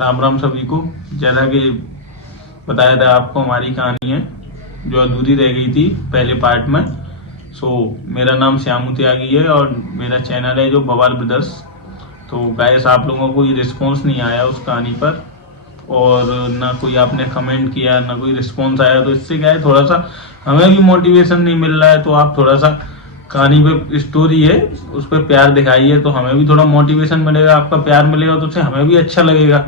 राम राम सभी को। जैसा कि बताया था आपको, हमारी कहानी है जो अधूरी रह गई थी पहले पार्ट में। मेरा नाम श्यामू त्यागी है और मेरा चैनल है जो बवाल ब्रदर्स। तो गाइस, आप लोगों को ये रिस्पॉन्स नहीं आया उस कहानी पर, और ना कोई आपने कमेंट किया, ना कोई रिस्पॉन्स आया। तो इससे क्या है, थोड़ा सा हमें भी मोटिवेशन नहीं मिल रहा है। तो आप थोड़ा सा कहानी पे, स्टोरी है उस पर प्यार दिखाइए, तो हमें भी थोड़ा मोटिवेशन मिलेगा। आपका प्यार मिलेगा तो उससे हमें भी अच्छा लगेगा।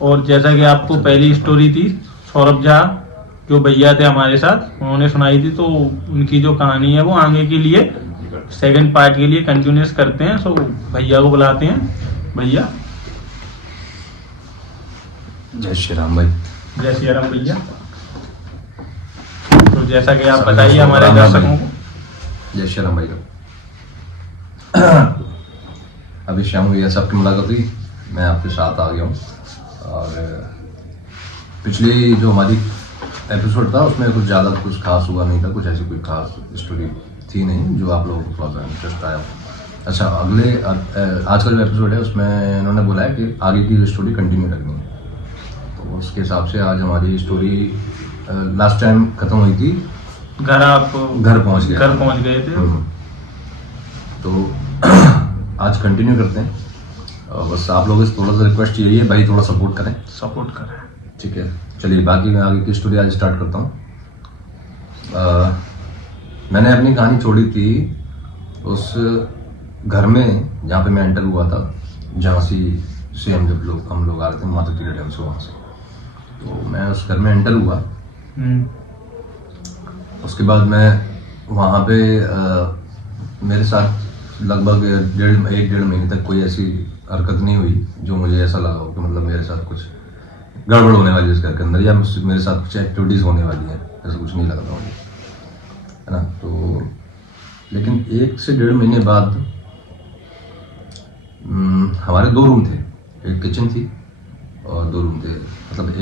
और जैसा कि आपको पहली स्टोरी थी सौरभ झा, जो भैया थे हमारे साथ, उन्होंने सुनाई थी, तो उनकी जो कहानी है वो आगे के लिए सेकंड पार्ट के लिए कंटिन्यूस करते हैं। सो भैया को बुलाते हैं। भैया, जय श्री राम भाई। जय श्री राम भैया। तो जैसा कि आप बताइए हमारे दर्शकों को। जय श्री राम भाई। अभी श्याम भैया सबकी मुलाकात हुई, मैं आपके साथ आ गया हूँ। और पिछली जो हमारी एपिसोड था उसमें कुछ ज़्यादा कुछ खास हुआ नहीं था, कुछ ऐसी कोई खास स्टोरी थी नहीं जो आप लोगों को थोड़ा सा इंटरेस्ट आया। अच्छा, आज का जो एपिसोड है उसमें इन्होंने बोला है कि आगे की स्टोरी कंटिन्यू रखनी है, तो उसके हिसाब से आज हमारी स्टोरी लास्ट टाइम ख़त्म हुई थी। घर पहुँच गए थे। तो आज कंटिन्यू करते हैं। बस आप लोगों से थोड़ा सा रिक्वेस्ट यही है भाई, थोड़ा सपोर्ट करें। ठीक है, चलिए बाकी मैं आगे की स्टोरी आज स्टार्ट करता हूँ। मैंने अपनी कहानी छोड़ी थी उस घर में जहाँ पे मैं एंटर हुआ था, झांसी से हम लोग आ रहे थे माता टीला डैम से, वहाँ से। तो मैं उस घर में एंटर हुआ। उसके बाद मैं वहाँ पे मेरे साथ लगभग 1.5 महीने तक कोई ऐसी हरकत नहीं हुई जो मुझे ऐसा लगा हो कि मतलब मेरे साथ कुछ गड़बड़ होने वाली है इस घर के अंदर, या मेरे साथ कुछ एक्टिविटीज़ होने वाली है, ऐसा कुछ नहीं लगा था मुझे, है ना। तो लेकिन 1 से 1.5 महीने बाद हमारे 2 रूम थे। एक किचन थी और 2 रूम थे। मतलब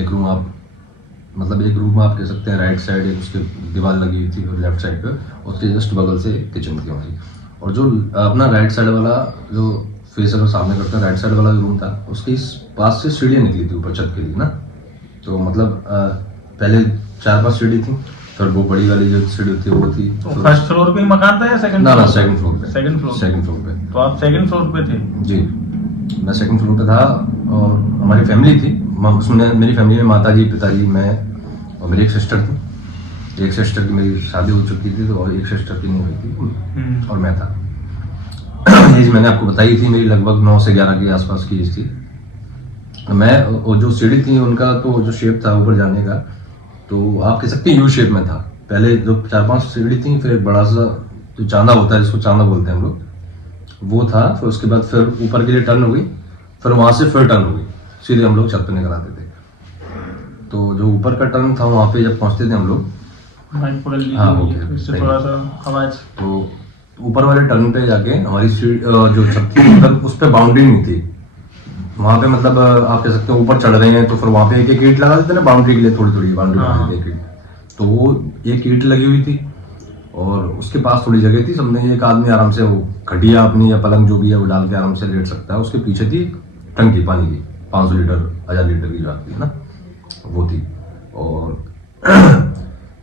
एक रूम आप कह सकते हैं राइट साइड, एक उसके दीवार लगी हुई थी और लेफ्ट साइड पे उसके जस्ट बगल से किचन थी हमारी। और जो अपना राइट साइड वाला जो फेस अगर सामने करते हैं, राइट साइड वाला रूम था, उसके इस पास से सीढ़ियाँ निकली थी ऊपर छत के लिए ना। तो मतलब पहले 4-5 सीढ़ी थी, फिर वो बड़ी वाली जो सीढ़ी थी वो थी। तो फर्स्ट फ्लोर पे ही मकान था या सेकंड? ना, सेकंड फ्लोर पे। सेकंड फ्लोर पे। तो आप सेकंड फ्लोर पे थे? जी, मैं सेकंड फ्लोर पे था। और हमारी फैमिली थी उसमें। मेरी फैमिली में माताजी, पिताजी, मैं और मेरी एक सिस्टर थी। एक सिस्टर की मेरी शादी हो चुकी थी, तो और एक सिस्टर की नहीं हुई थी, और मैं था। एज मैंने आपको बताई थी, मेरी लगभग 9 से 11 के आसपास की एज थी। मैं, और जो सीढ़ी थी उनका तो जो शेप था ऊपर जाने का, तो आप कह सकते हैं यू शेप में था। पहले जो 4-5 सीढ़ी थी, फिर बड़ा सा जो चांदा होता है, जिसको चांदा बोलते हैं हम लोग, वो था। फिर उसके बाद फिर ऊपर के लिए टर्न हो गई, फिर वहाँ से फिर टर्न हो गई, सीधे हम लोग छत पे निकल आते थे। तो जो ऊपर का टर्न था वहाँ पे जब पहुँचते थे हम लोग, हाँ, ओके, थोड़ा सा आवाज। तो ऊपर वाले टर्न पे जाके हमारी जो छत थी, मतलब उस पर बाउंड्री नहीं थी वहाँ पे। मतलब आप कह सकते हैं ऊपर चढ़ रहे हैं तो फिर वहाँ पे एक ईंट लगा देते ना बाउंड्री के लिए, थोड़ी बाउंड्री बना देते एक ईंट। तो वो एक ईंट लगी हुई थी और उसके पास थोड़ी जगह थी। सबने एक आदमी आराम से वो खटिया अपनी या पलंग जो भी है वो डाल के आराम से लेट सकता है। उसके पीछे थी टंकी पानी की, 500 लीटर 1000 लीटर की जो आती है ना, वो थी। और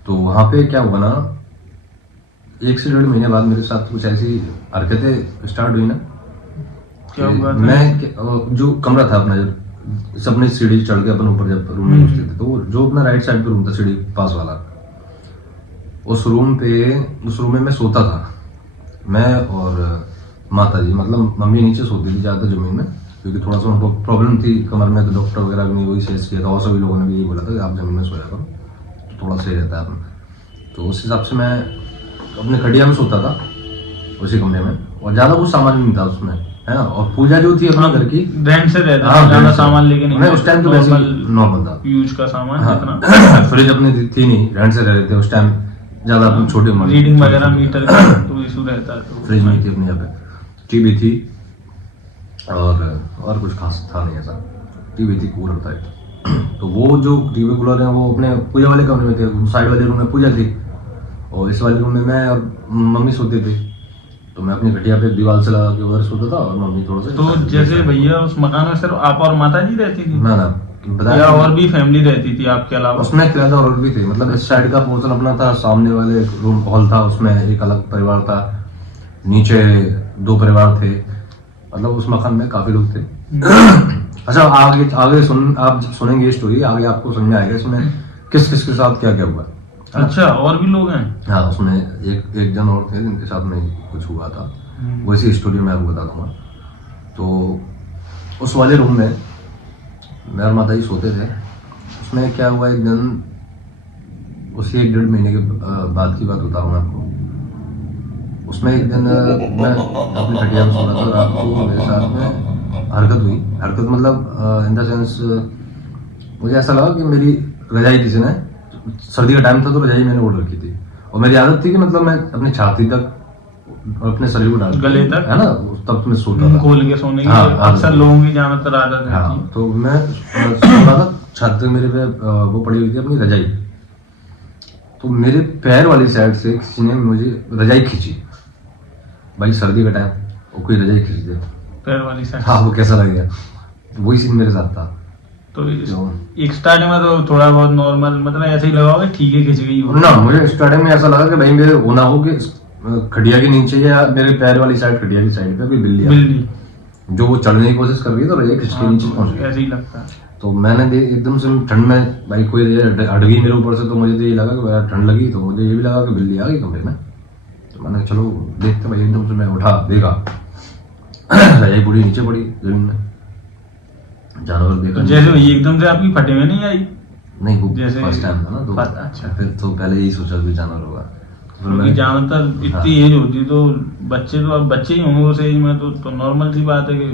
तो वहाँ पे क्या हुआ ना, 1 से 1.5 महीने बाद मेरे साथ कुछ ऐसी हरकतें स्टार्ट हुई ना। क्या हुआ था? मैं जो कमरा था अपना, जब सबने सीढ़ी चढ़ के अपन ऊपर जब रूम में घुसते थे, तो जो अपना राइट साइड पे रूम था सीढ़ी पास वाला, उस रूम में मैं सोता था। मैं और माता जी, मतलब मम्मी नीचे सोती थी ज़्यादा ज़मीन में, क्योंकि थोड़ा सा उनको प्रॉब्लम थी कमर में। तो डॉक्टर वगैरह भी वही सजेस्ट किया था और सभी लोगों ने भी यही बोला था कि आप ज़मीन में सोया करो, तो थोड़ा सही रहता है अपना। तो उस हिसाब से मैं अपने खटिया में सोता था उसी कमरे में, और ज़्यादा कुछ सामान नहीं था उसमें, है ना। और पूजा जो थी अपना घर की रेंट से रहता था, ज़्यादा सामान लेके नहीं। उस टाइम तो वैसे नॉर्मल था, यूज का सामान जितना। फ्रिज अपनी थी नहीं, रेंट से रह रहे थे उस टाइम, ज़्यादा अपनी छोटी उम्र, रीडिंग वगैरह मीटर का तो इशू रहता है। फ्रिज नहीं थी अपने यहाँ पे, टीवी थी और कुछ खास था नहीं ऐसा। टीवी थी, कूलर था। तो वो जो टीवी कूलर है वो अपने पूजा वाले कमरे में थे। साइड वाले रूम में पूजा थी और इस वाले रूम में मैं और मम्मी सोते थे। तो मैं अपनी खटिया पे दीवार से लगा के उधर सोता था और मम्मी थोड़ा सा। तो जैसे भैया उस मकान में सिर्फ आप और माता जी रहती थी? ना या बताया और भी फैमिली रहती थी आपके अलावा? उसमें क्या था, और भी थे, मतलब इस साइड का पोर्शन अपना था, सामने वाले रूम हॉल था, उसमें एक अलग परिवार था, नीचे 2 परिवार थे, मतलब उस मकान में काफी लोग थे। अच्छा आगे आगे आप जब सुनेंगे स्टोरी आगे आपको समझ में आएगा इसमें किस किस के साथ क्या क्या हुआ। अच्छा और भी लोग हैं? हाँ उसमें एक जन और थे जिनके साथ में कुछ हुआ था, वैसी स्टोरी मैं आपको बता दूंगा। तो उस वाले रूम में मैं और माता जी सोते थे। उसमें क्या हुआ, एक दिन उसी 1-1.5 महीने के बाद की बात बता रहा हूँ आपको। उसमें एक दिन मैं अपनी खटिया में सो रहा था, रात को मेरे साथ में हरकत मतलब इन द सेंस मुझे ऐसा लगा कि मेरी रजाई किसी ने, सर्दी का टाइम था तो रजाई मैंने ओढ़ रखी थी, और मेरी आदत थी कि मतलब मैं अपनी छाती तक और अपने शरीर को डाल गले तक, है ना, तब मैं सोता था खोल के सोने की। हाँ, अक्सर लोगों की ज्यादातर आदत है। हाँ, तो मैं सो रहा था, छाती मेरे पे वो पड़ी हुई थी अपनी रजाई, तो मेरे पैर वाली साइड से किसी ने मुझे रजाई खींची। भाई सर्दी का टाइम और कोई रजाई खींच दे पैर वाली साइड। हाँ वो कैसा लग गया, वही सीन मेरे साथ था। तो एक स्टार्टिंग में तो थोड़ा बहुत नॉर्मल, मतलब ऐसे ही लगा होगा ठीक है खिंच गई हो ना, मुझे स्टार्टिंग में ऐसा लगा कि भाई मेरे होना हो कि खटिया के नीचे या मेरे पैर वाली साइड, खटिया की साइड पे कोई बिल्ली जो वो चढ़ने की कोशिश कर रही है, तो रजाई खिंच के नीचे पहुंच गई। ऐसे ही लगता है। तो मैंने एकदम से ठंड में भाई कोई रजाई अड़ गई मेरे ऊपर से, तो मुझे तो ये लगा कि मेरा ठंड लगी, तो मुझे ये भी लगा कि बिल्ली आ गई कमरे में। तो मैंने चलो देखते भाई, एकदम से मैं उठा देखा रजाई पूरी नीचे पड़ी जमीन में, जानवर देखा। तो जैसे वही एकदम से आपकी फटे में नहीं आई? नहीं वो जैसे फर्स्ट टाइम था ना, तो अच्छा। फिर तो पहले यही सोचा कि जानवर होगा। क्योंकि ज्यादातर इतनी एज होती तो बच्चे तो अब बच्चे ही होंगे उस एज में, तो नॉर्मल सी बात है कि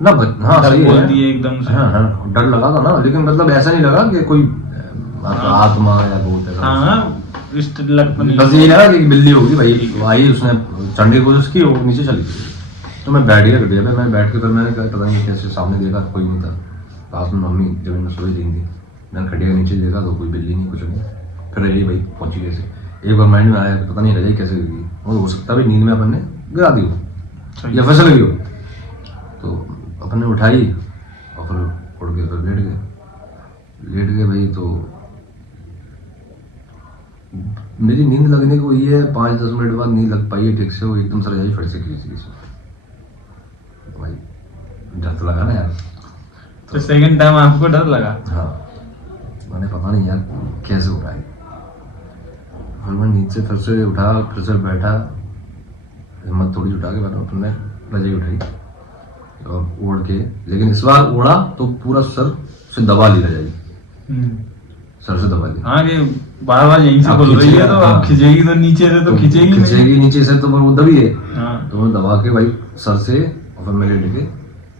ना हाँ सही बोल है, दिए एकदम से। हाँ डर लगा था ना, लेकिन मतलब ऐसा नहीं लगा कि कोई आत्मा या भूत है। हाँ बस यही लगा कि बिल्ली होगी भाई, तो आई उसने चढ़ने की कोशिश की, वो नीचे चली गई। तो मैं बैठ गया खटिया पे, मैं बैठ के फिर मैंने कहा पता नहीं कैसे, सामने देखा कोई नहीं था, पास में मम्मी जमीन में सोई रही थी, मैंने खटिया के नीचे देखा तो कोई बिल्ली नहीं, कुछ नहीं। फिर रजाई भाई पहुंची कैसे, एक बार माइंड में आया पता नहीं रजाई कैसे गिरी, और हो सकता है नींद में अपन ने गिरा दी हो या फिसल गई हो। तो अपन ने उठाई और फिर उड़ के फिर लेट गए भाई। तो मेरी नींद लगने को ये 5-10 मिनट बाद नींद लग पाई है ठीक से, वो एकदम से रजाई फिर से खींच दी भाई, डर तो लगा ना यार। तो सेकंड टाइम आपको डर लगा? हाँ मैंने पता नहीं यार कैसे हो रहा है। फिर मैं नीचे फिर से उठा, फिर से बैठा, हिम्मत थोड़ी जुटा के बैठा, फिर मैं रजाई उठाई और ओढ़ के, लेकिन इस बार ओढ़ा तो पूरा सर से दबा ली रजाई, सर से दबा ली। हाँ कि बार बार यहीं से बोल रही है, तो अब खिंचेगी तो नीचे से, तो खिंचेगी नीचे से, तो फिर वो दबी है। हाँ। तो मैं दबा के भाई सर से, और फिर मैं लेट के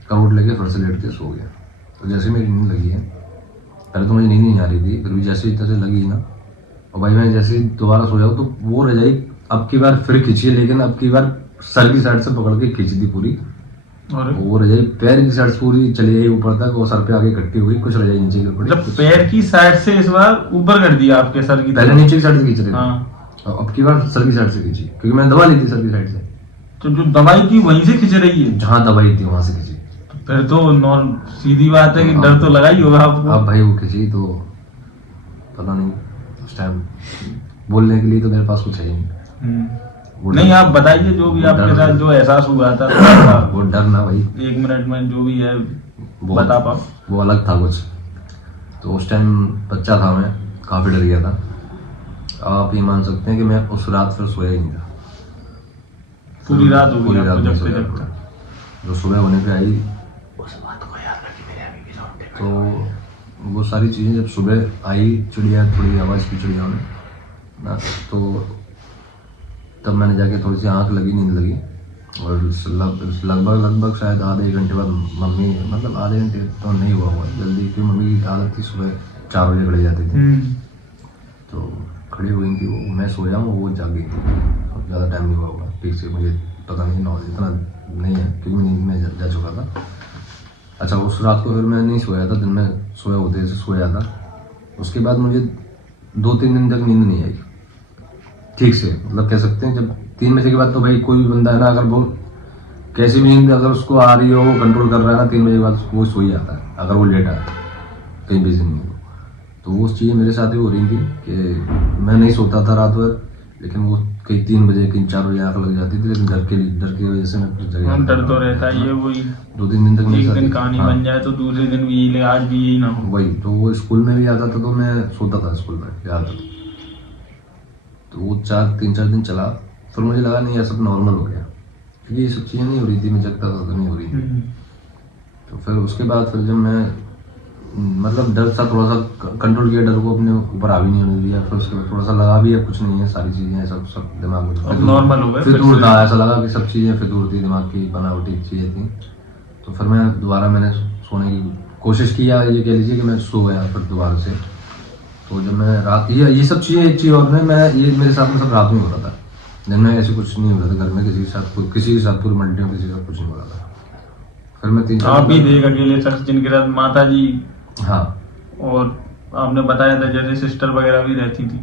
करवट लेके फिर से लेट के सो गया। तो जैसे मेरी नींद लगी है, पहले तो मुझे नींद नहीं आ रही थी, फिर भी जैसे तैसे लगी ना, और भाई मैं जैसे दोबारा सो जाऊँ तो वो रजाई अब की बार फिर खींची, लेकिन अब की बार सर की साइड से पकड़ के खींची थी पूरी, और वो रजाई पैर की साइड से पूरी चली गई ऊपर तक, वो सर पे आगे इकट्ठी हुई, कुछ रजाई नीचे गिर पड़ी। जब पैर की साइड से इस बार ऊपर कर दिया आपके सर की, पहले नीचे की साइड से खींच रही थी, हाँ। और अब की बार सर की साइड से खींची, क्योंकि मैंने दबा ली थी सर की साइड से। तो जो दवाई थी वहीं से खींच रही है? जहाँ दबाई थी वहां से खींची। फिर तो सीधी बात है कि डर तो लगा ही होगा आपको। अब भाई वो खींची तो पता नहीं, उस टाइम बोलने के लिए तो मेरे पास कुछ है नहीं। नहीं आप बताइए जो भी आपके साथ जो एहसास हुआ था। वो डर ना भाई 1 मिनट में जो भी है बता पाओ। वो अलग था कुछ। तो उस टाइम बच्चा था, मैं काफ़ी डर गया था। आप ये मान सकते हैं कि मैं उस रात फिर सोया ही नहीं था, पूरी रात हो गई आपको में जब सोया तक था। जो सुबह होने पे आई उस बात को याद रखी मेरे अभी भी। तो वो सारी चीज़ें जब सुबह आई, चिड़िया थोड़ी आवाज़ की चिड़िया ने ना, तो तब मैंने जाके थोड़ी सी आँख लगी, नींद लगी, और लगभग शायद आधे 1 घंटे बाद मम्मी, मतलब आधे घंटे तो नहीं हुआ जल्दी, क्योंकि मम्मी की आदत थी सुबह 4 बजे खड़ी जाती थी, तो खड़ी हो गई थी वो। मैं सोया हूँ, वो जाग गई थी। ज़्यादा टाइम नहीं हुआ होगा ठीक से, मुझे पता नहीं, नॉलेज इतना नहीं है क्योंकि मैं नींद में जा चुका था। अच्छा उस रात को फिर मैं नहीं सोया था, दिन में सोया होते से सोया था। उसके बाद मुझे 2-3 दिन तक नींद नहीं आई ठीक से, मतलब कह सकते हैं जब 3 बजे के बाद तो भाई कोई भी बंदा है ना, अगर वो कैसी भी नींद अगर उसको आ रही हो, वो कंट्रोल कर रहा है ना, 3 बजे के बाद वो सो ही जाता है अगर वो लेटा है कहीं बिजी नहीं हो। तो वो चीज़ें मेरे साथ ही हो रही थी कि मैं नहीं सोता था रात भर, लेकिन वो कहीं 3 बजे कहीं 4 बजे आँख लग जाती थी, लेकिन डर की वजह से मैं फिर जगह डर तो रहता है, ये वही 2-3 दिन तक मेरे एक साथ दिन ही- कहानी हाँ, बन जाए तो दूसरे दिन भी यही आज भी यही ना हो। वही तो वो स्कूल में भी आता था तो मैं सोता था स्कूल में, याद था। तो वो 3-4 दिन चला, फिर मुझे लगा नहीं, यह सब नॉर्मल हो गया, क्योंकि ये सब चीज़ें नहीं हो रही थी, मैं जगता था तो नहीं हो रही थी। तो फिर उसके बाद फिर जब मैं मतलब डर सा थोड़ा सा कंट्रोल किया, डर को अपने ऊपर हावी नहीं होने दिया, फिर उसके बाद थोड़ा सा लगा भी है कुछ नहीं है, सारी चीज़ें सब दिमाग में अब नॉर्मल हो गए फितूर था, ऐसा लगा कि सब चीज़ें फितूर थी, दिमाग की बनावटी चीज़ें थी। तो फिर मैं दोबारा मैंने सोने की कोशिश की, या ये कह लीजिए कि मैं सो गया फिर दोबारा से। तो जब मैं रात ये सब चीज़ें, एक चीज़ और मैं ये मेरे साथ में सब रात में हो रहा था, दिन में ऐसे कुछ नहीं हो रहा था, घर में किसी के साथ पूरी मंडी में किसी के साथ कुछ नहीं हो रहा था। फिर मैं 3-4 आप भी देख अकेले शख्स जिनके साथ माता जी, हाँ, और आपने बताया था जैसे सिस्टर वगैरह भी रहती थी।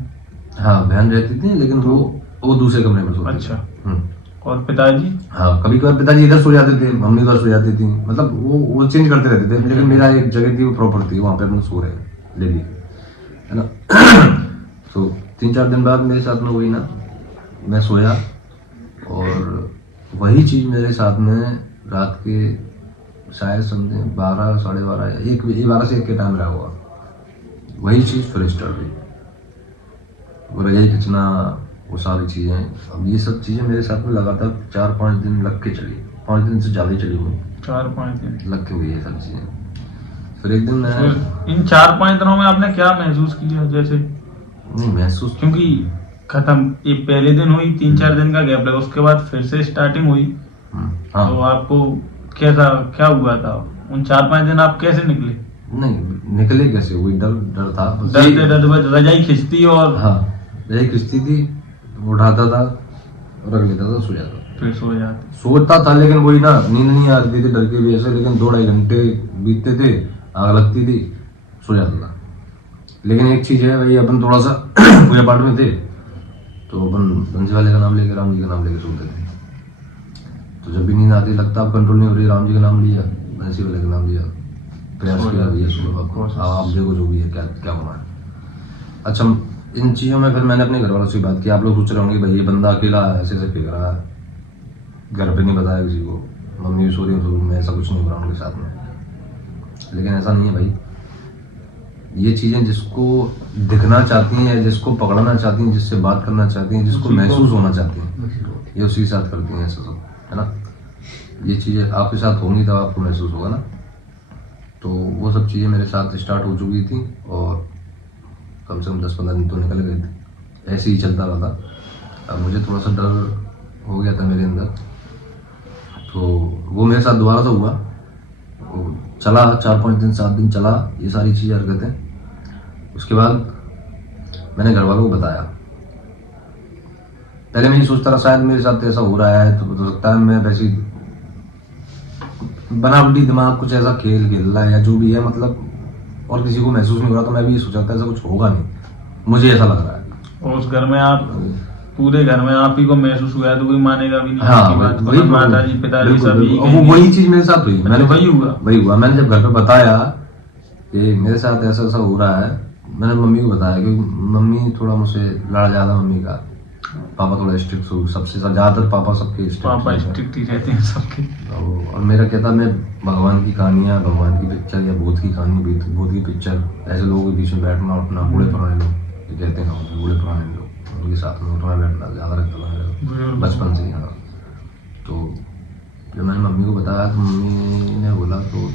हाँ बहन रहती थी, लेकिन वो दूसरे कमरे में सोती थी। अच्छा। हम्म। और पिताजी? हाँ, कभी कभार पिताजी इधर सो जाते थे, मम्मी उधर सो जाती थी, मतलब वो चेंज करते रहते थे, लेकिन मेरा एक जगह थी वो प्रॉपर थी, वहाँ पे हम सो रहे डेली, है ना। तो 3-4 दिन बाद मेरे साथ में वही ना, मैं सोया और वही चीज़ मेरे साथ में रात के शायद समझे 12, साढ़े 12 या 12 से 1 के टाइम रहा हुआ, वही चीज़ फिर स्टार्ट हुई, वो रजाई खींचना, वो सारी चीज़ें। अब ये सब चीज़ें मेरे साथ में लगातार 4-5 दिन लग के चली, 5 दिन से ज़्यादा ही चली हुई, 4-5 दिन लग के हुई ये सब चीज़ें। फिर एक दिन मैं फिर इन 4-5 दिनों में आपने क्या महसूस किया? जैसे नहीं महसूस, क्योंकि खत्म ये पहले दिन हुई, 3-4 दिन का गैप लगा, उसके बाद फिर से स्टार्टिंग हुई, हाँ तो आपको कैसा क्या हुआ था? उन 4-5 दिन आप कैसे निकले? नहीं निकले कैसे, वही डर था बस। डरते डरते रजाई खिंचती और हाँ, रजाई खिंचती थी, उठाता था, रख लेता था, सो जाता था। फिर सो जाते। सोता था, लेकिन वही ना, नींद नहीं आती थी डर की वजह से, लेकिन 2-2.5 घंटे बीतते थे, आग लगती थी, सो जाता था। लेकिन एक चीज़ है भाई, अपन थोड़ा सा पूजा पाठ में थे, तो अपन बंसी वाले का नाम लेकर, राम जी का नाम लेकर सोते थे। तो जब भी नींद आती, लगता अब कंट्रोल नहीं हो रही, राम जी का नाम लिया, बंसी वाले का नाम लिया, प्रयास किया भैया सुबह आप देखो जो भी है क्या होना है। अच्छा, इन चीज़ों में फिर मैंने अपने घर वालों से बात की। आप लोग सोच रहे होंगे भाई ये बंदा अकेला ऐसे फेंक रहा है, घर पे नहीं बताया किसी को, मम्मी भी सो रही रूम में, ऐसा कुछ नहीं हो रहा उनके साथ में, लेकिन ऐसा नहीं है भाई। ये चीज़ें जिसको दिखना चाहती हैं, जिसको पकड़ना चाहती हैं, जिससे बात करना चाहती हैं, जिसको महसूस होना चाहती हैं, ये उसी के साथ करती हैं ऐसा सब, है ना। ये चीज़ें आपके साथ होंगी तब आपको महसूस होगा ना। तो वो सब चीज़ें मेरे साथ स्टार्ट हो चुकी थी और कम से कम 10-15 दिन तो निकल गए थे, ऐसे ही चलता रहा था। अब मुझे थोड़ा सा डर हो गया था मेरे अंदर, तो वो मेरे साथ दोबारा से हुआ, वो चला 4-5 दिन 7 दिन चला, ये सारी चीज़ें हरकतें। उसके बाद मैंने घर वालों को बताया। पहले मैं ये सोचता रहा शायद मेरे साथ ऐसा हो रहा है, तो हो सकता है मैं वैसी बनावटी दिमाग कुछ ऐसा खेल रहा है या जो भी है, मतलब, और किसी को महसूस नहीं हो रहा, तो मैं भी ये सोचा था ऐसा कुछ होगा नहीं, मुझे ऐसा लग रहा है। और उस घर में आप पूरे घर में आप ही को महसूस हुआ है तो कोई मानेगा भी नहीं हाँ, आपकी बात को, ना माता जी पिताजी सभी वो वही चीज मेरे साथ हुई। मैंने वही हुआ। मैंने जब घर पे बताया कि मेरे साथ ऐसा ऐसा हो रहा है, मैंने मम्मी को बताया, क्योंकि मम्मी थोड़ा मुझसे लड़ ज्यादा मम्मी का, पापा थोड़ा स्ट्रिक्ट हो, सबसे ज्यादातर पापा सबके पापा स्ट्रिक्ट ही रहते हैं सबके। और मेरा कहता, मैं भगवान की कहानियाँ, भगवान की पिक्चर या भूत की कहानी, भूत की पिक्चर, ऐसे लोगों के बीच में बैठना उठना, बूढ़े पुराने लोग ये कहते हैं, बूढ़े पुराने लोग, उनके साथ में उठना बैठना ज़्यादा रखता था बचपन से। हाँ, तो जब मैंने मम्मी को बताया तो मम्मी ने बोला, तो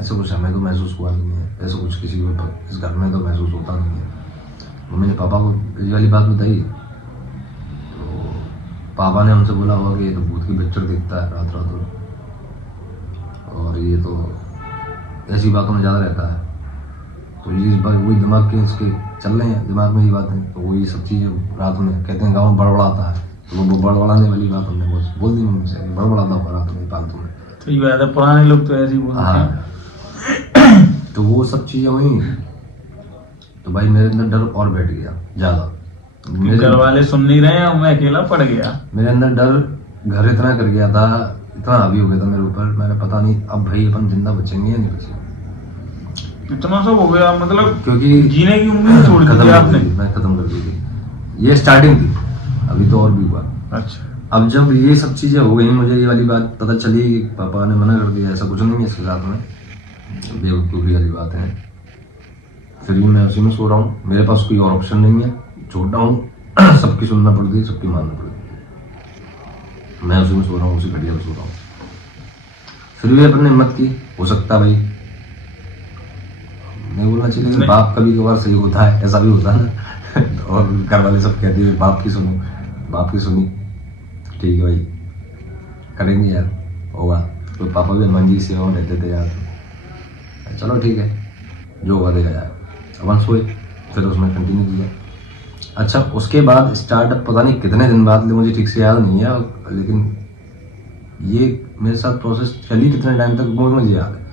ऐसा कुछ हमें तो महसूस हुआ नहीं है, ऐसा कुछ किसी को इस घर में तो महसूस होता नहीं है। मम्मी ने पापा को ये वाली बात बताई, तो पापा ने हमसे बोला होगा कि ये तो भूत की पिक्चर देखता है रात रात को, और ये तो ऐसी बातों में ज़्यादा रहता है, तो ये इस बार वही दिमाग के इसके चल रहे हैं, दिमाग में ये बातें, तो वही सब चीज़ें रात में कहते हैं गाँव में बड़बड़ाता है, तो वो बड़बड़ाने वाली बात हमने बोल दी मम्मी से, बड़बड़ाता होगा रात में फालतू में। तो ये बात है, पुराने लोग तो ऐसे ही बोलते हैं। हाँ, तो वो सब चीज़ें हुई, तो भाई मेरे अंदर डर और बैठ गया ज़्यादा। मेरे घर वाले सुन नहीं रहे हैं और मैं अकेला पड़ गया। मेरे अंदर डर घर इतना कर गया था, इतना हावी हो गया था मेरे ऊपर, मैंने पता नहीं अब भाई अपन जिंदा बचेंगे या नहीं बचेंगे। इतना सब हो गया मतलब, क्योंकि जीने की उम्मीद छोड़ दी खत्म थी कर आपने। दी थी, मैं खत्म कर दी थी। ये स्टार्टिंग थी, अभी तो और भी हुआ। अच्छा, अब जब ये सब चीजें हो गई, मुझे ये वाली बात पता चली कि पापा ने मना कर दिया, ऐसा कुछ नहीं है इसके साथ में, बेवकूफ़ी वाली बात है। फिर भी मैं उसी में सो रहा हूँ, मेरे पास कोई और ऑप्शन नहीं है, छोटा हूँ सबकी सुनना पड़ती है, सबकी मानना पड़ती है। मैं उसी में सो रहा हूँ, उसी घटिया में सो रहा हूँ। फिर भी अपन ने हिम्मत की, हो सकता भाई नहीं बोलना चाहिए, लेकिन बाप कभी कभार सही होता है, ऐसा भी होता है ना और घर वाले सब कहते हैं बाप की सुनो, बाप की सुनी, ठीक है भाई करेंगे यार, होगा। तो पापा भी हनुमान जी की सेवा में रहते थे यार, चलो ठीक है जो होगा देखा यार। अपन सोए, फिर उसमें कंटिन्यू किया। अच्छा, उसके बाद स्टार्टअप पता नहीं कितने दिन बाद, मुझे ठीक से याद नहीं है, लेकिन ये मेरे साथ प्रोसेस चली कितने टाइम तक वो मुझे याद है।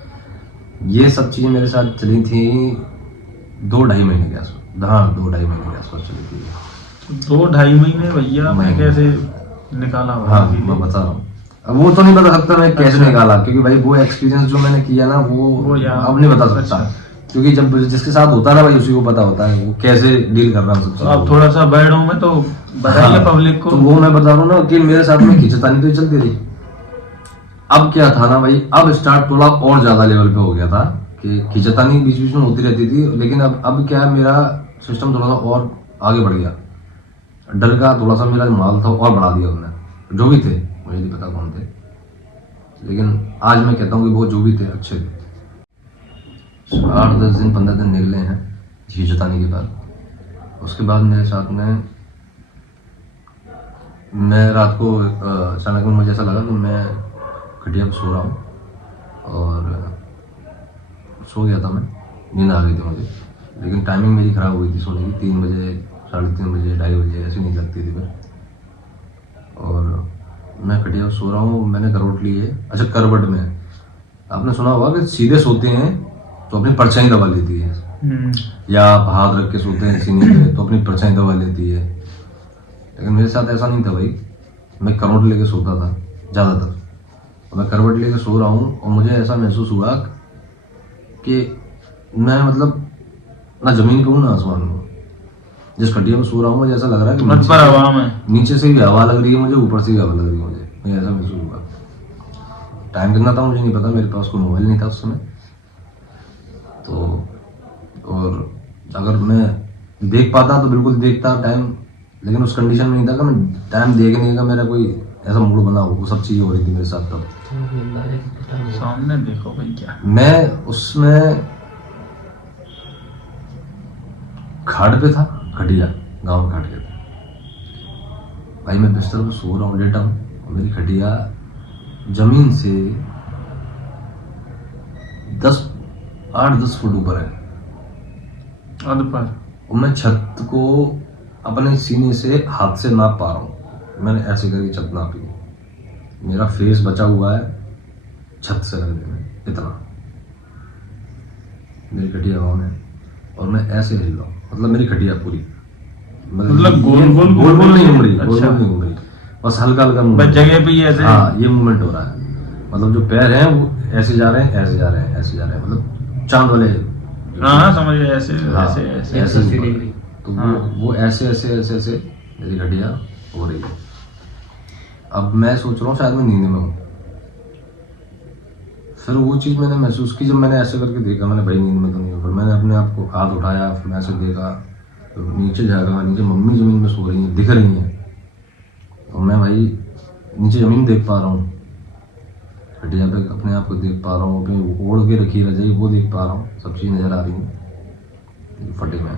ये सब चीज़ें मेरे साथ चली थी 2-2.5 महीने के आसपास, हाँ 2-2.5 महीने के आसपास चली थी। 2-2.5 महीने भैया मैं कैसे निकाला होगा? हाँ मैं बता रहा हूँ, अब वो तो नहीं बता सकता मैं कैसे निकाला, क्योंकि भाई वो एक्सपीरियंस जो मैंने किया ना वो अब नहीं बता सकता। क्योंकि जब जिसके साथ होता है ना भाई, उसी को पता होता है वो कैसे डील कर रहा है सबसे। अब थोड़ा सा बैठ हूँ मैं, तो बताइए पब्लिक को। तो वो मैं बता रहा हूँ ना कि मेरे साथ में खींचतानी तो चलती रही। अब क्या था ना भाई, अब स्टार्ट थोड़ा और ज्यादा लेवल पे हो गया था कि खींचतानी बीच बीच में होती रहती थी, लेकिन अब क्या है, मेरा सिस्टम थोड़ा सा और आगे बढ़ गया। डर का थोड़ा सा मेरा माल था और बढ़ा दिया उन्होंने, जो भी थे मुझे नहीं पता कौन थे, लेकिन आज मैं कहता हूँ कि वो जो भी थे अच्छे थे। 8-10 दिन 15 दिन निकले हैं खींचतानी के बाद। उसके बाद मेरे साथ में मैं रात को अचानक में मुझे ऐसा लगा कि मैं खटिया पर सो रहा हूँ और सो गया था मैं, नींद आ गई थी मुझे, लेकिन टाइमिंग मेरी ख़राब हुई थी सोने की, 3 बजे 3:30 बजे 2:30 बजे ऐसी नींद लगती थी फिर। और मैं खटिया पर सो रहा हूँ, मैंने करवट ली है। अच्छा, करवट में आपने सुना होगा कि सीधे सोते हैं तो अपनी परछाई दबा लेती है, या आप हाथ रख के सोते हैं सीने पे तो अपनी परछाई दबा लेती है, लेकिन मेरे साथ ऐसा नहीं था भाई। मैं करवट लेके सोता था ज़्यादातर, मैं करवट लेके सो रहा हूँ और मुझे ऐसा महसूस हुआ कि मैं मतलब ना ज़मीन पे हूँ ना आसमान में। जिस खटिया में सो रहा हूँ मुझे ऐसा लग रहा है कि नीचे से भी हवा लग रही है मुझे, ऊपर से भी हवा लग रही है मुझे ऐसा महसूस हुआ। टाइम कितना था मुझे नहीं पता, मेरे पास कोई मोबाइल नहीं था उस समय तो, और अगर मैं देख पाता तो बिल्कुल देखता टाइम, लेकिन उस कंडीशन में नहीं था कि मैं टाइम देखने का मेरा कोई ऐसा मूड बना हो। वो सब चीज़ें हो रही थी मेरे साथ तब। सामने देखो भैया, मैं उसमें खाट पे था, खटिया गाँव खाट के भाई, मैं बिस्तर पे सो रहा हूँ, लेटा हूँ, मेरी खटिया जमीन से 8-10 फुट ऊपर है और मैं छत को अपने सीने से हाथ से नाप पा रहा हूँ। मैंने ऐसे करके छत नापी, मेरा फेस बचा हुआ है छत से लगने में इतना, मेरी खटिया गाँव में, और मैं ऐसे हिल रहा हूँ, मतलब मेरी खटिया पूरी मतलब गोल नहीं घूम रही, गोल अच्छा। नहीं घूम रही, बस हल्का हल्का जगह पे ही ऐसे। हाँ, ये मूवमेंट हो रहा है, मतलब जो पैर हैं वो ऐसे जा रहे हैं, ऐसे जा रहे हैं, ऐसे जा रहे हैं, मतलब चांद वाले। हाँ समझ गए, ऐसे हाँ, ऐसे ऐसे ऐसे तो वो ऐसे ऐसे ऐसे ऐसे मेरी घटिया हो रही है। अब मैं सोच रहा हूँ शायद मैं नींद में हूँ। फिर वो चीज़ मैंने महसूस की जब मैंने ऐसे करके देखा, मैंने भाई नींद में तो नहीं हूँ। फिर मैंने अपने आप को हाथ उठाया, फिर मैं ऐसे देखा, तो नीचे जाएगा, नीचे मम्मी ज़मीन में सो रही हैं, दिख रही हैं, और मैं भाई नीचे ज़मीन देख पा रहा हूँ, खटिया पे अपने आप को देख पा रहा हूँ, अपनी ओढ़ के रखी रजाई वो देख पा रहा हूँ, सब चीज़ नज़र आ रही हैं। फटे में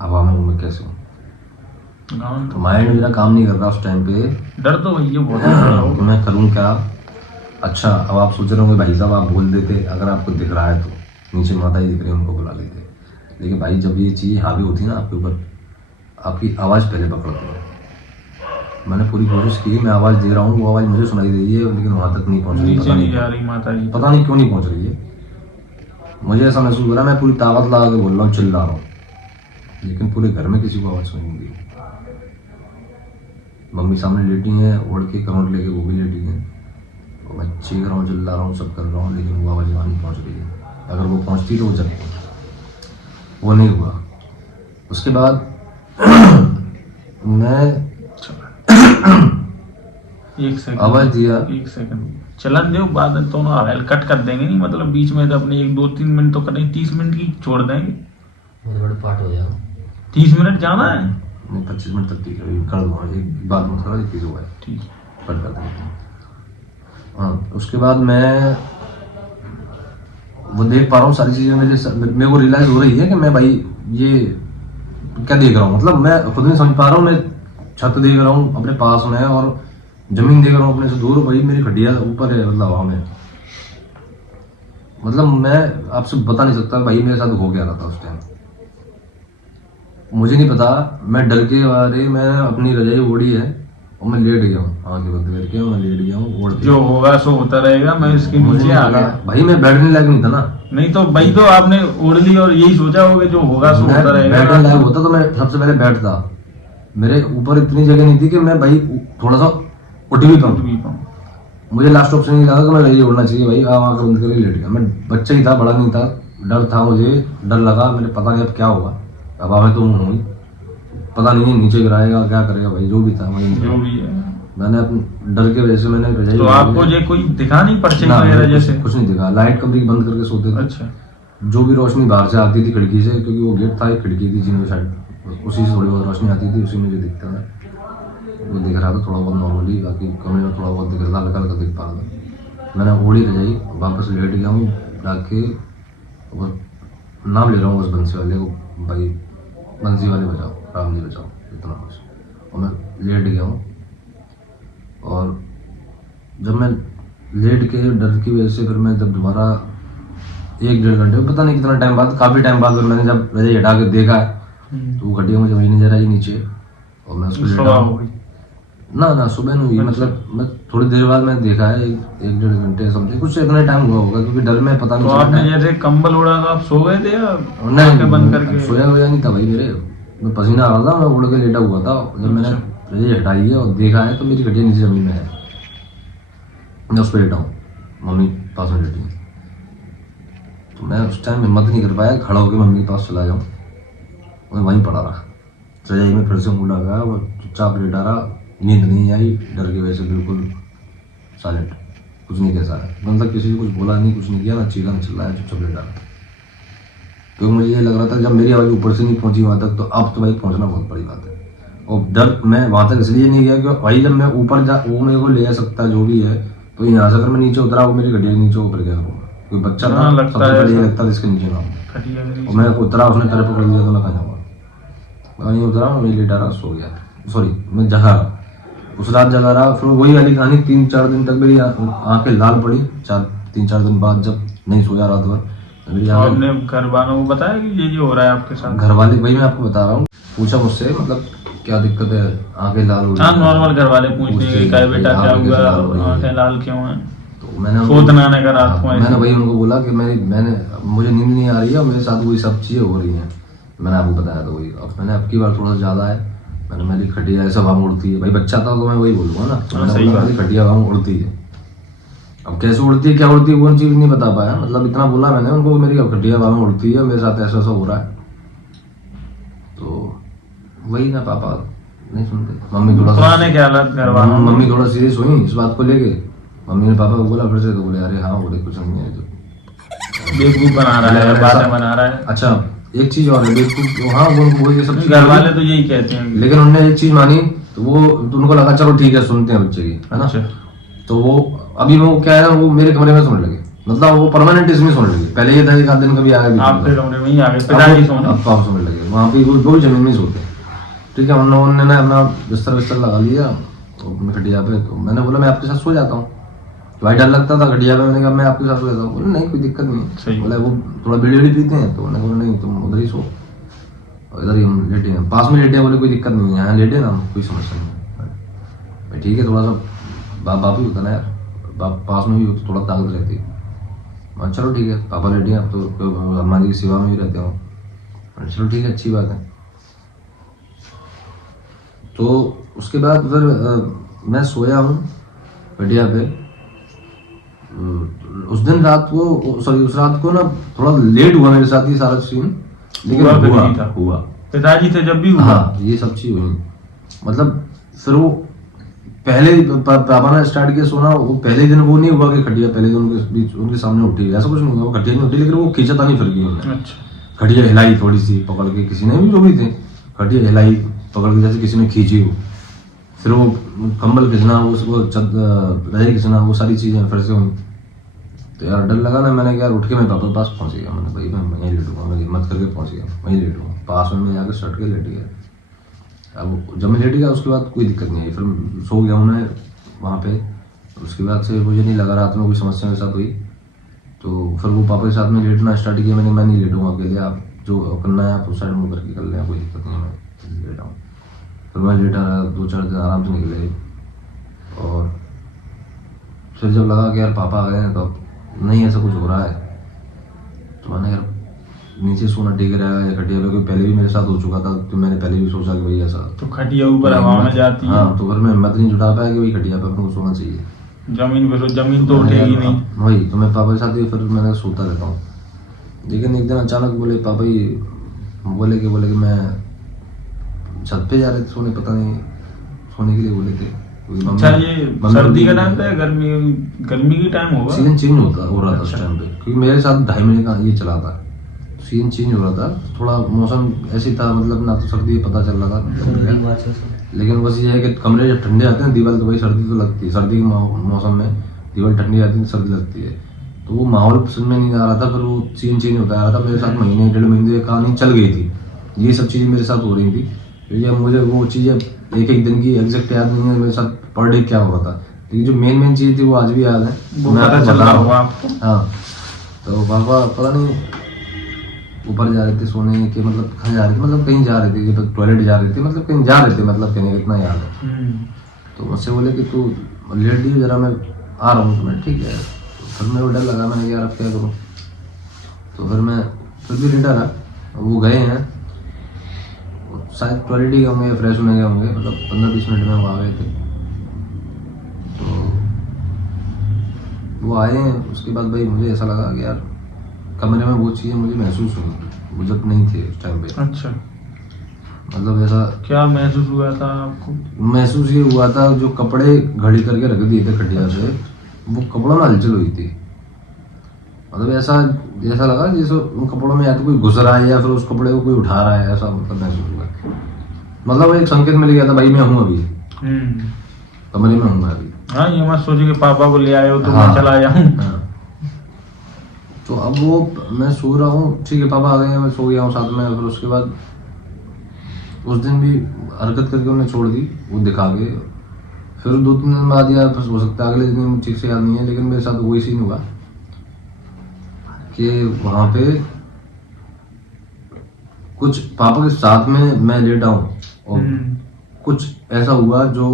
हवा में हूँ मैं, कैसे हूँ, तो माइंड मेरा काम नहीं कर रहा उस टाइम पे। डर तो भैया बहुत है, तो मैं करूँ क्या। अच्छा, अब आप सोच रहे होंगे भाई साहब आप बोल देते, अगर आपको दिख रहा है तो नीचे माता ही दिख रही है, उनको बुला लेते। लेकिन भाई जब ये चीज़ हावी होती है ना आपके ऊपर, आपकी आवाज़ पहले पकड़ती है। मैंने पूरी कोशिश की, मैं आवाज़ दे रहा हूँ, वो आवाज़ मुझे सुनाई दे रही है, लेकिन वहाँ तक नहीं पहुँच रही, नीचे नहीं जा रही माता जी, पता नहीं क्यों नहीं पहुँच रही है। मुझे ऐसा महसूस हो रहा है मैं पूरी ताकत लगा के बोल रहा हूँ, चिल्ला रहा हूँ, लेकिन पूरे घर में किसी को आवाज़ सुनाई नहीं दी। मम्मी सामने लेटी हैं, ओढ़ के करवट लेके वो भी लेटी हैं, और मैं चीख रहा हूँ, चिल्ला रहा हूँ, सब कर रहा हूँ, लेकिन वो आवाज़ वहाँ नहीं पहुँच रही है। अगर वो पहुँचती तो वो जगती, वो नहीं हुआ। उसके बाद मैं एक सेकंड, आवाज़ दिया, 1 सेकंड चलन दो, बाद में दोनों हाल कट कर देंगे, नहीं मतलब बीच में तो अपने 1 2 3 मिनट तो करेंगे, 30 मिनट की छोड़ देंगे। बहुत बड़ा पार्ट हो जाएगा। 30 मिनट जाना है, मैं 25 मिनट तक ठीक है कर दूँगा, एक बात में थोड़ा चीज़ हुआ है, ठीक है। कट कर देंगे। हाँ, उसके बाद मैं वो देख पा रहा हूँ सारी चीज़ें, मेरे को रियलाइज़ हो रही है कि मैं भाई ये क्या देख रहा हूँ, मतलब मैं खुद नहीं समझ पा रहा हूँ। मैं छत देख रहा हूँ अपने पास में, और जमीन देख रहा हूँ अपने से दूर, भाई मेरी खड्डिया ऊपर है, मतलब हवा में। मतलब मैं आपसे बता नहीं सकता भाई मेरे साथ हो क्या रहा था उस टाइम, मुझे नहीं पता। मैं डर के बारे मैं अपनी रजाई ओढ़ी है और मैं लेट गया हूँ, आगे बंद करके मैं लेट गया हूँ ओढ़ के। जो होगा सो होता रहेगा, मैं इसके मुझे नीचे नहीं आ पता। गया। भाई मैं बैठने लायक नहीं था ना, नहीं तो भाई तो आपने ओढ़ ली और यही सोचा होगा जो होगा सो मैं होता रहेगा। बैठने लायक होता तो मैं सबसे पहले बैठता। मेरे ऊपर इतनी जगह नहीं थी कि मैं भाई थोड़ा सा उठ भी पाऊँ। मुझे लास्ट ऑप्शन नहीं लगा कि मैं रजाई ओढ़ना चाहिए, भाई आँख बंद करके लेट गया। मैं बच्चा ही था, बड़ा नहीं था, डर था, मुझे डर लगा। मेरे पता नहीं अब क्या होगा, अब हवा तो हुई, पता नहीं नीचे गिराएगा क्या करेगा, भाई जो भी था मुझे नहीं जो पता। भी है, मैंने अपने डर की वजह से मैंने रजाई तो आपको ये कोई दिखा नहीं पर्चे ना, वगैरह जैसे? कुछ नहीं दिखा। लाइट कमरे की बंद करके सोते थे। अच्छा, जो भी रोशनी बाहर से आती थी खिड़की से, क्योंकि वो गेट था, एक खिड़की थी जिनमें साइड, उसी से थोड़ी बहुत रोशनी आती थी, उसी में जो दिखता था वो दिख रहा था थोड़ा बहुत नॉर्मली, बाकी कमरे में थोड़ा बहुत दिख रहा था, हल्का हल्का दिख पा रहा था। मैंने ओढ़ी रजाई, वापस लेट गया हूँ जाके, वो नाम ले रहा हूँ बस बंसी वाले को, भाई बंसी वाले बचाओ, राम जी बचाओ, इतना कुछ। और मैं लेट गया हूँ, और जब मैं लेट के डर की वजह से फिर मैं जब दोबारा 1 1.5 घंटे, पता नहीं कितना टाइम बाद, काफ़ी टाइम बाद फिर मैंने जब रजाई हटा के देखा है तो वो घटिया मुझे वही नजर आई नीचे, और मैं उसको लेटा हूँ। ना सुबह नहीं हुई, मतलब मैं थोड़ी देर बाद मैं देखा है, 1 1.5 घंटे समथिंग, कुछ इतना टाइम हुआ होगा, क्योंकि डर में पता नहीं तो आपने जैसे कंबल उड़ा तो आप सो गए थे या आंखें बंद करके? सोया हुआ नहीं था भाई, मेरे मैं पसीना आ रहा था, मैं उड़ के लेटा हुआ था। जब मैंने रजाई हटाई है और देखा है तो मेरी घटिया नीचे जमीन में है, मैं उस पर लेटा हूँ, मम्मी पास में लेटी है। तो मैं उस टाइम हिम्मत नहीं कर पाया खड़ा होकर मम्मी के पास चला जाऊँ, मैं वहीं पड़ा रहा, रजाई में फिर से मुँह लगा, वो चुपचाप लेटा रहा, नींद नहीं आई, डर की वजह से बिल्कुल साइलेंट, कुछ नहीं कह सकता, मतलब किसी को कुछ बोला नहीं, कुछ नहीं किया, ना चीखा ना चिल्लाया, चुपचाप लेटा रहा। तो मुझे ये लग रहा था जब मेरी आवाज़ ऊपर से नहीं पहुंची वहाँ तक, तो अब तो भाई पहुंचना बहुत बड़ी बात है। और डर मैं वहाँ तक इसलिए नहीं गया कि भाई जब मैं ऊपर जा वो मेरे को ले जा सकता जो भी है, तो यहाँ से अगर मैं नीचे उतरा, वो मेरी घटिया नीचे ऊपर गया करूँगा, कोई बच्चा था सबसे पहले ये लगता था इसके नीचे ना, और मैं उतरा, उसने पैर पकड़ लिया तो मैं कहाँ जाऊँगा, नहीं उतरा, मैं लेटा रहा, सो गया, सॉरी मैं जगा रहा, उस रात जगा रहा। फिर वही वाली कहानी 3 4 दिन तक मेरी आंखें लाल पड़ी, 3 4 दिन बाद जब नहीं सोया रात भर, मेरी आपने घर वालों को बताया कि ये हो रहा है आपके साथ? घर वाले, वही मैं आपको बता रहा हूँ, पूछा मुझसे मतलब क्या दिक्कत है, आंखें लाल हो रही हाँ, हैं। नॉर्मल घर वाले पूछते हैं क्या बेटा क्या आंखें कैसे लाल हो रही हुआ, हैं? आंखें लाल क्यों हैं, तो मैंने सोतना ने कहा रात को ऐसे। मैंने वही उनको बोला कि मैंने मुझे नींद नहीं आ रही है और मेरे साथ वही सब चीज़ें हो रही हैं, मैंने आपको बताया था वही। अब मैंने अब की बार थोड़ा सा ज़्यादा है, मैंने मेरी खटिया ऐसा वाम उड़ती है, भाई बच्चा था तो मैं वही बोलूँगा ना, तो मैंने बोला मेरी खटिया वाम उड़ती है। अब कैसे उड़ती है क्या उड़ती है वो चीज़ नहीं बता पाया, मतलब इतना बोला मैंने उनको मेरी खटिया वाम उड़ती है, मेरे साथ ऐसा ऐसा हो रहा है। तो वही ना, पापा नहीं सुनते, मम्मी थोड़ा पुराने क्या हालत घर वालों? मम्मी थोड़ा सीरियस हुई इस बात को लेके, मम्मी ने पापा को बोला फिर से, तो बोले अरे हाँ बोले कुछ नहीं है, तो बेवकूफ बना रहा है, बातें बना रहा है। अच्छा एक चीज और है, बेवकूफ, हाँ वो ये सब घर वाले तो यही कहते हैं। लेकिन उन्होंने एक चीज मानी, तो वो तो उनको लगा चलो ठीक है सुनते हैं बच्चे की, है ना। अच्छा। तो वो अभी वो क्या है, वो मेरे कमरे में सुनने लगे, मतलब वो परमानेंट इसमें सुनने लगे। पहले ये था एक आध दिन कभी आया भी आपके कमरे में ही आ गए, पिताजी सोने। अब आप सुनने लगे, वहाँ पे वो भी जमीन में ही सोते हैं, ठीक है। उन्होंने ना अपना बिस्तर विस्तर लगा लिया खटिया पे, तो मैंने बोला मैं आपके साथ सो जाता हूँ, तो भाई डर लगता था खटिया पे, मैंने कहा मैं आपके साथ सो जाता हूँ, बोले नहीं कोई दिक्कत नहीं। बोला वो थोड़ा बीड़ी बीड़ी पीते हैं, तो उन्होंने बोला नहीं तुम उधर ही सो, इधर ही हम लेटे हैं, पास में लेटे हैं, बोले कोई दिक्कत नहीं है, यहाँ लेटे ना, कोई समस्या नहीं भाई, ठीक है। थोड़ा सा बाप ही होता ना यार, बाप पास में भी हो तो थोड़ा ताकत रहती है। चलो ठीक है, पापा लेटे हैं, अब तो हमारी सेवा में ही रहते हो, चलो ठीक है अच्छी बात है। तो उसके बाद फिर मैं सोया हूँ बढ़िया पे। उस दिन रात को, सॉरी उस रात को ना थोड़ा लेट हुआ मेरे साथ ये सारा सीन, लेकिन हुआ फिर हुआ नहीं था। हुआ पिताजी थे जब भी हुआ। हाँ ये सब चीज हुई। मतलब फिर वो पहले पापा ने स्टार्ट किया सोना, वो पहले दिन वो नहीं हुआ कि खटिया पहले दिन उनके बीच उनके सामने उठी, ऐसा कुछ नहीं हुआ, वो खटिया नहीं उठी, लेकिन वो खींचता नहीं फिर गई उन्होंने। अच्छा। खटिया हिलाई थोड़ी सी पकड़ के, किसी ने भी जो भी थे खटिया हिलाई पकड़ के जैसे किसी ने खींची हो, फिर वो कंबल खींचना, उसको रजाई खींचना, वो सारी चीजें फिर से हुई। तो यार डर लगा ना, मैंने यार उठ के मैं पापा के पास पहुंच गया। मैंने भाई मैं वहीं लेटूंगा, मैं हिम्मत करके पहुंच गया, वहीं लेटूंगा पास में, मैं जाकर सट के लेट गया। अब जब मैं लेट गया उसके बाद कोई दिक्कत नहीं है, फिर सो गया हूँ मैं वहाँ पे। उसके बाद से मुझे नहीं लगा रात में कोई समस्या मेरे साथ हुई। तो फिर वो पापा के साथ में लेटना स्टार्ट किया मैंने, मैं नहीं लेटूंगा अकेले, आप जो करना है आप उस साइड में करके कर लें, कोई दिक्कत नहीं है, मैं लेटा हूँ। फिर मैं लेटा रहा, 2-4 दिन आराम से निकले। और फिर जब लगा कि यार पापा आ गए हैं तो नहीं ऐसा कुछ हो रहा है, तो मैंने यार नीचे सोना ठीक रहेगा या खटिया पे, क्योंकि पहले भी मेरे साथ हो चुका था, तो मैंने पहले भी सोचा कि भाई ऐसा तो खटिया ऊपर हवा में जाती है। हाँ, तो फिर मैं हिम्मत नहीं जुटा पाया कि भाई खटिया पे अपने को सोना चाहिए, जमीन पे सो, जमीन तो उठेगी नहीं। वही तो मैं पापा के साथ ही फिर मैंने सोता रहता हूँ। लेकिन एक दिन अचानक बोले पापा ही बोले कि मैं छत पे जा रहे थे सोने, पता नहीं सोने के लिए बोले थे। अच्छा, ये सर्दी का टाइम था या गर्मी की टाइम होगा? सीजन चेंज हो रहा था उस टाइम पे, क्योंकि मेरे साथ 2.5 महीने का ये चला था, सीजन चेंज हो रहा था, थोड़ा मौसम ऐसे था, मतलब ना तो सर्दी पता चल रहा था, लेकिन बस ये है कि कमरे जब ठंडे आते हैं दीवार, तो भाई सर्दी तो लगती है, सर्दी के मौसम में दीवार ठंडी आती है सर्दी लगती है, तो वो माहौल समझ में नहीं आ रहा था। फिर वो सीजन चेंज होता आ रहा था, मेरे साथ महीने 1.5 महीने कहानी चल गई थी, ये सब चीज़ें मेरे साथ हो रही थी, क्योंकि मुझे वो चीज़ें एक दिन की एग्जैक्ट याद नहीं है मेरे साथ पर डे क्या हो रहा था, लेकिन जो मेन चीज़ थी वो आज भी याद है, वो मैं पता आपको चल बता रहा रहा हूँ। होगा आपको। हाँ, तो पापा पता नहीं ऊपर जा रहे थे सोने के, मतलब कहाँ जा रहे थे, मतलब कहीं जा रहे थे, जब टॉयलेट जा रहे थे, मतलब कहीं जा रहे थे, मतलब कहने का इतना याद है। तो मुझसे बोले कि तू लेट दी जरा, मैं आ रहा हूँ। तो मैं ठीक है, फिर मेरे को डर लगा, मैंने यार अब क्या करूँ, तो फिर मैं फिर भी लेटा रहा। वो गए हैं शायद टॉयलेट ही गए होंगे, फ्रेश होने गए होंगे, मतलब 15-20 मिनट में वो आ गए थे। तो वो आए हैं, उसके बाद भाई मुझे ऐसा लगा कि यार कमरे में वो चीज़ें मुझे महसूस हुई, वो जब नहीं थे उस टाइम पे। अच्छा, मतलब ऐसा क्या महसूस हुआ था आपको? महसूस ये हुआ था, जो कपड़े घड़ी करके रख दिए थे खटिया से, वो कपड़ों में हलचल हुई थी। मतलब ऐसा लगा जैसे उन कपड़ों में या तो कोई घुस रहा है या फिर उस कपड़े को कोई उठा रहा है, ऐसा मतलब महसूस हुआ। मतलब एक संकेत मिल गया था भाई मैं हूँ अभी, कमरे में हूँ मैं अभी। हाँ, ये मत सोचिए कि पापा को ले आए हो तो हाँ, मैं चला जाऊँ। हाँ। तो अब वो मैं सो रहा हूँ, ठीक है पापा आ गए हैं, मैं सो गया हूँ साथ में। फिर उसके बाद उस दिन भी हरकत करके उन्हें छोड़ दी, वो दिखा के। फिर 2-3 दिन बाद या हो सकता है अगले दिन, ठीक से याद नहीं है, लेकिन मेरे साथ वही सीन हुआ कि वहाँ पे कुछ पापा के साथ में मैं लेटा हूँ और कुछ ऐसा हुआ जो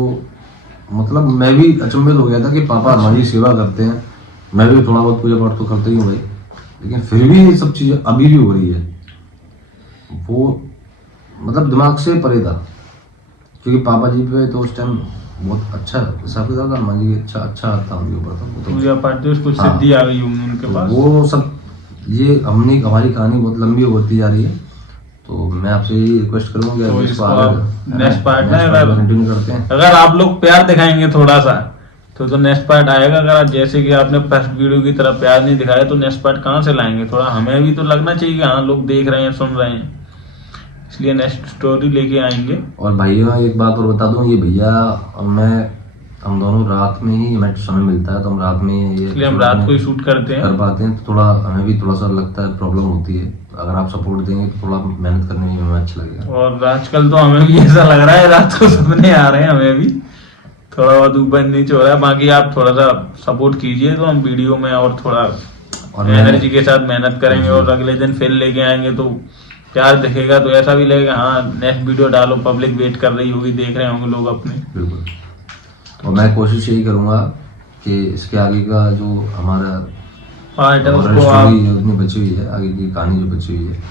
मतलब मैं भी अचंभित हो गया था कि पापा हमारी सेवा करते हैं, मैं भी थोड़ा बहुत पूजा पाठ तो करता ही हूँ भाई, लेकिन फिर भी ये सब चीज़ें अभी भी हो रही है। वो मतलब दिमाग से परे था, क्योंकि पापा जी पे तो उस टाइम बहुत अच्छा हिसाब किताब था, मान लीजिए अच्छा था उनके ऊपर तो पूजा पाठ तो कुछ हाँ, सिद्धि आ गई होंगी उनके पास। वो सब ये हमारी कहानी बहुत लंबी होती जा रही है, तो मैं आपसे यही रिक्वेस्ट करूंगा तो कि इसको आप नेक्स्ट पार्ट में कंटिन्यू करते हैं। अगर आप लोग प्यार दिखाएंगे थोड़ा सा तो नेक्स्ट पार्ट आएगा। अगर आप जैसे कि आपने फर्स्ट वीडियो की तरह प्यार नहीं दिखाया तो नेक्स्ट पार्ट कहाँ से लाएंगे? थोड़ा हमें भी तो लगना चाहिए कि हाँ लोग देख रहे हैं, सुन रहे हैं, इसलिए नेक्स्ट स्टोरी लेके आएंगे। और भाइयों एक बात और बता दूं, ये भैया और मैं हम दोनों रात में ही, हमें समय मिलता है तो हम रात में ये इसलिए हम रात को ही शूट करते हैं। कर पाते हैं, तो थोड़ा हमें भी थोड़ा सा लगता है प्रॉब्लम होती है, अगर आप सपोर्ट देंगे तो थोड़ा मेहनत करने में हमें अच्छा लगेगा। और आजकल तो हमें भी ऐसा लग रहा है रात को सपने आ रहे हैं, हमें भी थोड़ा बहुत ऊपर नीचे हो रहा है। बाकी आप थोड़ा सा सपोर्ट कीजिए तो हम वीडियो में और थोड़ा एनर्जी के साथ मेहनत करेंगे और अगले दिन फिर लेके आएंगे तो प्यार दिखेगा, तो ऐसा भी लगेगा हाँ नेक्स्ट वीडियो डालो, पब्लिक वेट कर रही होगी, देख रहे होंगे लोग अपने। बिल्कुल, और मैं कोशिश यही करूंगा कि इसके आगे का जो हमारा पार्ट है उसको स्टोरी जो अपनी बची हुई है, आगे की कहानी जो बची हुई है,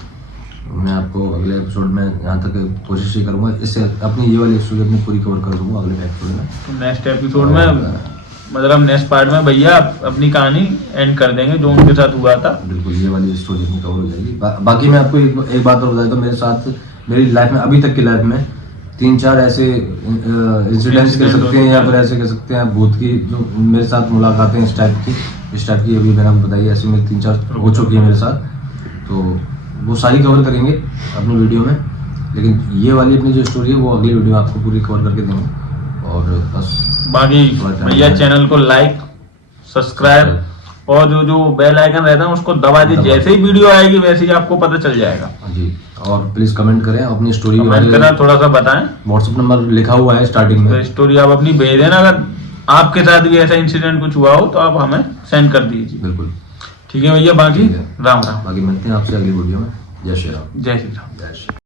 मैं आपको अगले एपिसोड में यहाँ तक कोशिश ही करूँगा, इससे अपनी ये वाली स्टोरी अपनी पूरी कवर कर दूँगा अगले एपिसोड में। तो नेक्स्ट एपिसोड में मतलब नेक्स्ट पार्ट में भैया अपनी कहानी एंड कर देंगे जो उनके साथ हुआ था। बिल्कुल, ये वाली स्टोरी अपनी कवर हो जाएगी। बाकी मैं आपको एक बात और बता देता हूँ, मेरे साथ मेरी लाइफ में अभी तक की लाइफ में 3-4 ऐसे इंसिडेंट्स कह सकते हैं या फिर ऐसे कह सकते हैं भूत की जो मेरे साथ मुलाकातें इस टाइप की अभी मैंने आपको बताई, ऐसे मेरी 3-4 हो चुकी है मेरे साथ। तो वो सारी कवर करेंगे अपनी वीडियो में, लेकिन ये वाली अपनी जो स्टोरी है वो अगली वीडियो में आपको पूरी कवर करके देंगे। और बस बाकी भैया चैनल को लाइक सब्सक्राइब और जो बेल आइकन रहता है उसको दबा दीजिए, जैसे ही वीडियो आएगी वैसे ही आपको पता चल जाएगा जी। और प्लीज कमेंट करें अपनी स्टोरी के कमेंट बारे करा में, थोड़ा सा बताएं। व्हाट्सएप नंबर लिखा हुआ है स्टार्टिंग में, स्टोरी आप अपनी भेज देना, अगर आपके साथ भी ऐसा इंसिडेंट कुछ हुआ हो तो आप हमें सेंड कर दीजिए। बिल्कुल ठीक है भैया, बाकी ठीक है। राम राम। बाकी मिलते हैं आपसे अगली वीडियो में। जय श्री राम। जय श्री राम। जय श्री राम।